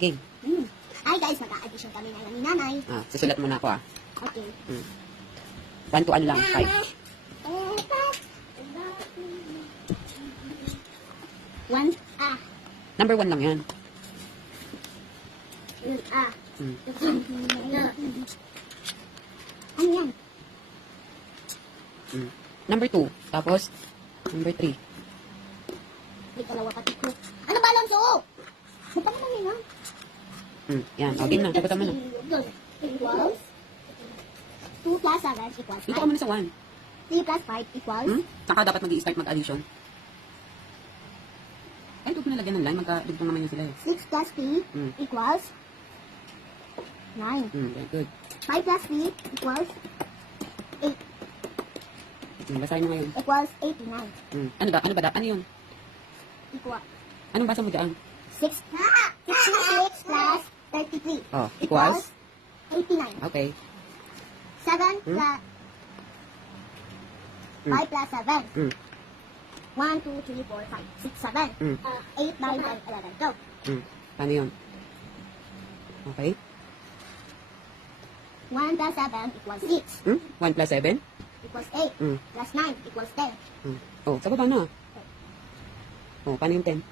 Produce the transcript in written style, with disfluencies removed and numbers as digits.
Game. Hi guys, mag-a-addition kami ngayon ni nanay. Susulat muna ako Okay. 1 to ano lang, 5. 1, Number 1 lang yan. Ano yan? Number 2. Tapos, number 3. May dalawa pati ko. Ano ba, Alonso? Ano pa naman yun, Yan. Game na. Sagutan mo na. Equals 2 plus 7 equals 5. Dito ka muna sa 1. 3 plus 5 equals Saka dapat mag-i-start mag-addition. Ay, huwag mo nalagyan ng line. Magka-dugtong naman yun sila eh. 6 plus 3 equals 9. Very good. 5 plus 3 equals 8. Basahin mo ngayon. Equals 89. Ano yun? Equal. Anong basa mo dyan? 66 plus 33. Equals? 89. Okay. 7 plus 5 plus 7. 1, 2, 3, 4, 5, 6, 7. 8, 9, 10, 11, 12. Paano yun? Okay. 1 plus 7 equals 6. 1 plus 7? Equals 8. Plus 9 equals 10. Sa baba na. Paano yung 10?